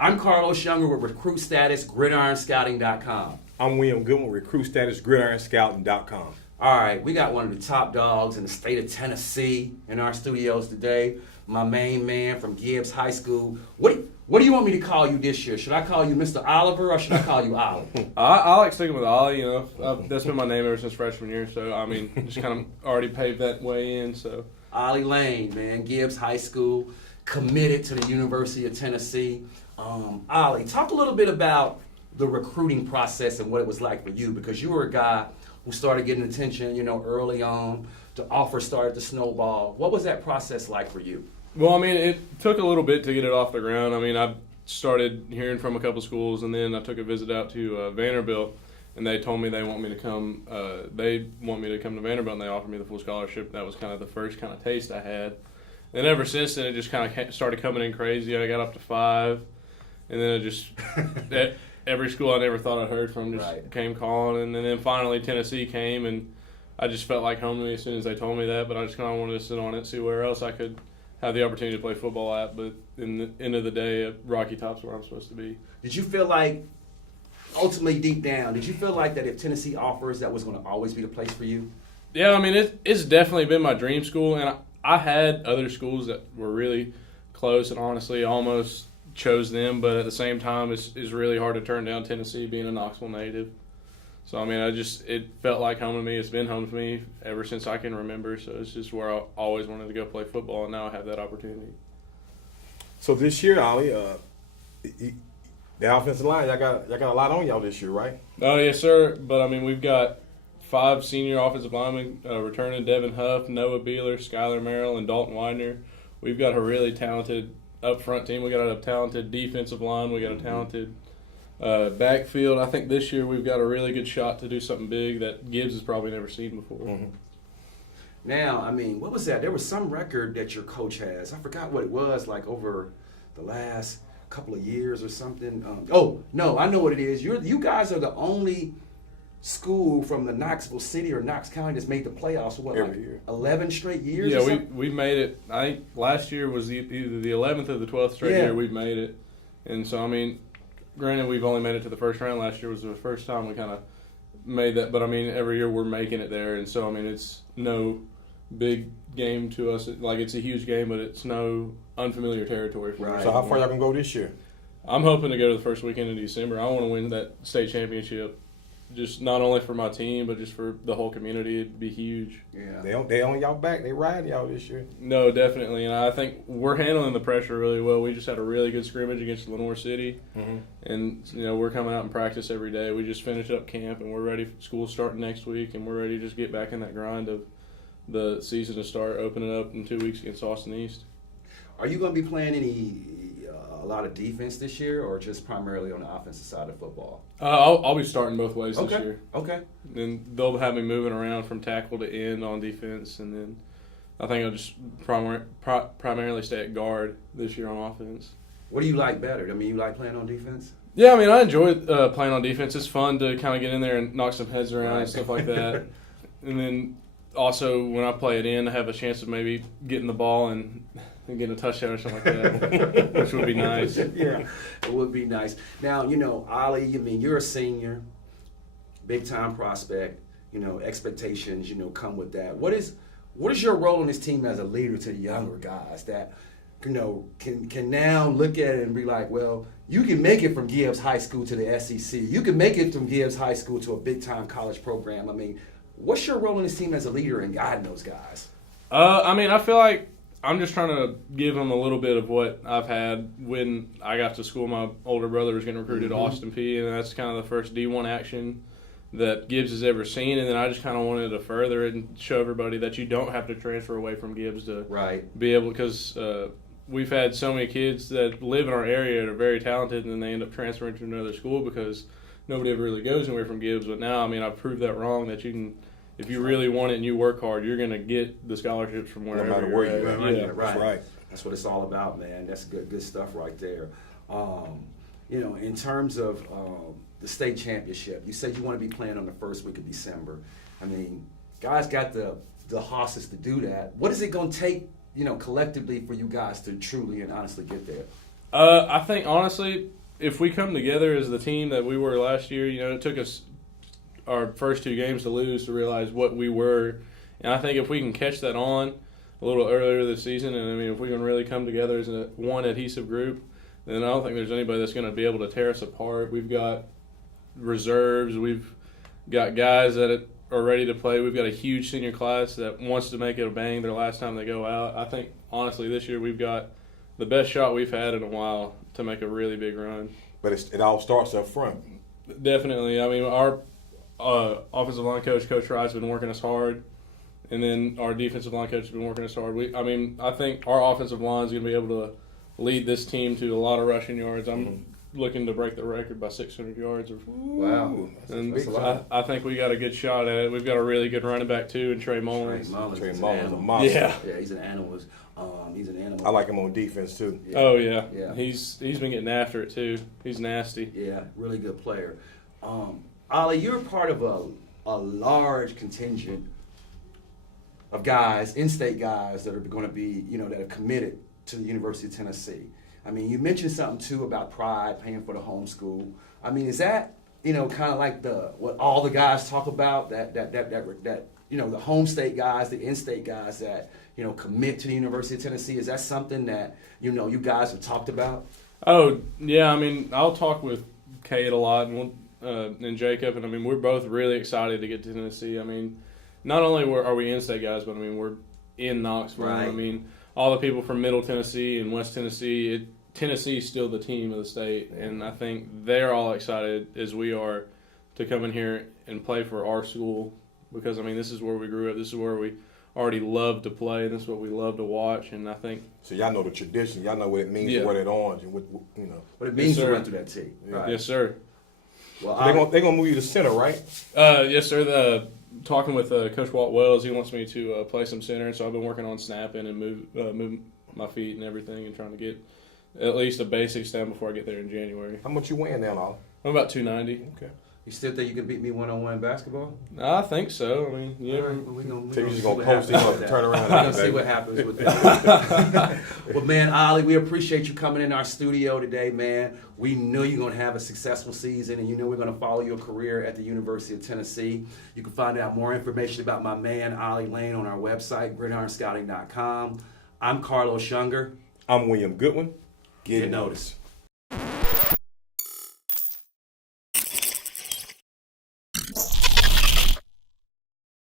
I'm Carlos Younger with Recruit Status, GridironScouting.com. I'm William Goodwin with Recruit Status, GridironScouting.com. All right, we got one of the top dogs in the state of Tennessee in our studios today. My main man from Gibbs High School. What do you want me to call you this year? Should I call you Mr. Oliver or should I call you Ollie? I like sticking with Ollie. That's been my name ever since freshman year. So I mean, just kind of already paved that way in. So Ollie Lane, man, Gibbs High School, committed to the University of Tennessee. Ollie, talk a little bit about the recruiting process and what it was like for you, because you were a guy who started getting attention, early on. The offer started to snowball. What was that process like for you? Well, I mean, it took a little bit to get it off the ground. I mean, I started hearing from a couple schools, and then I took a visit out to Vanderbilt, and they told me they want me to come. They want me to come to Vanderbilt, and they offered me the full scholarship. That was kind of the first kind of taste I had. And ever since then, it just kind of started coming in crazy. I got up to 5, and then it just every school I never thought I'd heard from just came calling, and then finally Tennessee came, and I just felt like home to me as soon as they told me that. But I just kind of wanted to sit on it, see where else I could have the opportunity to play football at. But in the end of the day, Rocky Top's where I'm supposed to be. Did you feel like, ultimately deep down, did you feel like that if Tennessee offers, that was going to always be the place for you? Yeah, I mean, it's definitely been my dream school, and I had other schools that were really close, and honestly almost chose them. But at the same time, it's really hard to turn down Tennessee, being a Knoxville native. So, I mean, it felt like home to me. It's been home to me ever since I can remember. So it's just where I always wanted to go play football, and now I have that opportunity. So this year, Ollie, the offensive line, y'all got a lot on y'all this year, right? Oh, yes, sir. But, I mean, we've got 5 senior offensive linemen returning: Devin Huff, Noah Beeler, Skylar Merrill, and Dalton Widener. We've got a really talented up-front team. We got a talented defensive line. We got a talented backfield. I think this year we've got a really good shot to do something big that Gibbs has probably never seen before. Mm-hmm. Now, I mean, what was that? There was some record that your coach has. I forgot what it was, like over the last couple of years or something. No, I know what it is. You guys are the only school from the Knoxville City or Knox County that's made the playoffs. Every year. 11 straight years? Yeah, we made it. I think last year was either the 11th or the 12th straight year we've made it. And so, I mean, granted, we've only made it to the first round. Last year was the first time we kind of made that. But, I mean, every year we're making it there. And so, I mean, it's no big game to us. Like, it's a huge game, but it's no unfamiliar territory for us. So how far y'all can go this year? I'm hoping to go to the first weekend in December. I want to win that state championship, just not only for my team, but just for the whole community. It'd be huge. Yeah, they on y'all back. They riding y'all this year. No, definitely, and I think we're handling the pressure really well. We just had a really good scrimmage against Lenoir City, and we're coming out and practice every day. We just finished up camp, and we're ready. School's starting next week, and we're ready to just get back in that grind of the season to start opening up in 2 weeks against Austin East. Are you going to be playing a lot of defense this year, or just primarily on the offensive side of football? I'll be starting both ways this year. Okay. Then they'll have me moving around from tackle to end on defense, and then I think I'll just primarily stay at guard this year on offense. What do you like better? I mean, you like playing on defense? Yeah, I mean, I enjoy playing on defense. It's fun to kind of get in there and knock some heads around and stuff like that. And then also when I play it in, I have a chance of maybe getting the ball and getting a touchdown or something like that, which would be nice. Yeah, it would be nice. Now, Ollie, I mean, you're a senior, big-time prospect. Expectations, come with that. What is your role on this team as a leader to the younger guys that, can now look at it and be like, well, you can make it from Gibbs High School to the SEC. You can make it from Gibbs High School to a big-time college program. I mean, what's your role on this team as a leader in guiding those guys? I mean, I feel like I'm just trying to give them a little bit of what I've had when I got to school. My older brother was getting recruited to Austin Peay, and that's kind of the first D1 action that Gibbs has ever seen. And then I just kind of wanted to further it and show everybody that you don't have to transfer away from Gibbs to be able, because we've had so many kids that live in our area that are very talented, and then they end up transferring to another school because nobody ever really goes anywhere from Gibbs. But now, I mean, I've proved that wrong, that you can, if you really want it and you work hard, you're going to get the scholarships from wherever no matter where you're at. Yeah, right. That's what it's all about, man. That's good stuff right there. In terms of the state championship, you said you want to be playing on the first week of December. I mean, guys got the horses to do that. What is it going to take, collectively for you guys to truly and honestly get there? I think honestly, if we come together as the team that we were last year, it took us our first 2 games to lose to realize what we were, and I think if we can catch that on a little earlier this season, and I mean if we can really come together as one adhesive group, then I don't think there's anybody that's going to be able to tear us apart. We've got reserves, we've got guys that are ready to play. We've got a huge senior class that wants to make it a bang their last time they go out. I think honestly this year we've got the best shot we've had in a while to make a really big run. But it all starts up front. Definitely. I mean, our offensive line coach, Coach Wright's been working us hard, and then our defensive line coach has been working us hard. I think our offensive line is going to be able to lead this team to a lot of rushing yards. I'm looking to break the record by 600 yards. Wow. And That's a lot. I think we got a good shot at it. We've got a really good running back, too, in Trey Mullins. Trey is Mullins an is a animal. monster. Yeah. Yeah, he's an animal. He's an animal. I like him on defense too. Yeah. Oh, yeah. Yeah. He's been getting after it, too. He's nasty. Yeah, really good player. Ollie, you're part of a large contingent of guys, in-state guys that are going to be, that are committed to the University of Tennessee. I mean, you mentioned something too about pride, paying for the homeschool. I mean, is that kind of like what all the guys talk about? That the home state guys, the in-state guys that commit to the University of Tennessee. Is that something that you guys have talked about? Oh, yeah. I mean, I'll talk with Kate a lot and Jacob, and I mean, we're both really excited to get to Tennessee. I mean, not only are we in-state guys, but I mean, we're in Knoxville. Right. I mean, all the people from Middle Tennessee and West Tennessee, Tennessee's still the team of the state, and I think they're all excited as we are to come in here and play for our school because, I mean, this is where we grew up. This is where we already love to play. This is what we love to watch, and I think So y'all know the tradition. Y'all know what it means Yeah. to wear that orange and what What it means Yes, to sir. run through that tee. Right. yes, sir. Well, They're gonna move you to center, right? Yes, sir. Talking with Coach Walt Wells, he wants me to play some center, so I've been working on snapping and move my feet and everything, and trying to get at least a basics down before I get there in January. How much you weighing now, Ollie? I'm about 290. Okay. you still think you can beat me one-on-one in basketball? I think so. I mean, yeah. All right, well, we So you just see gonna what post happens him up with and that. turn around We're and gonna see baby. what happens with that. Well, man, Ollie, we appreciate you coming in our studio today, man. We knew you're gonna have a successful season, and we're gonna follow your career at the University of Tennessee. You can find out more information about my man Ollie Lane on our website, gridironscouting.com. I'm Carlos Younger. I'm William Goodwin. Get Get noticed. noticed.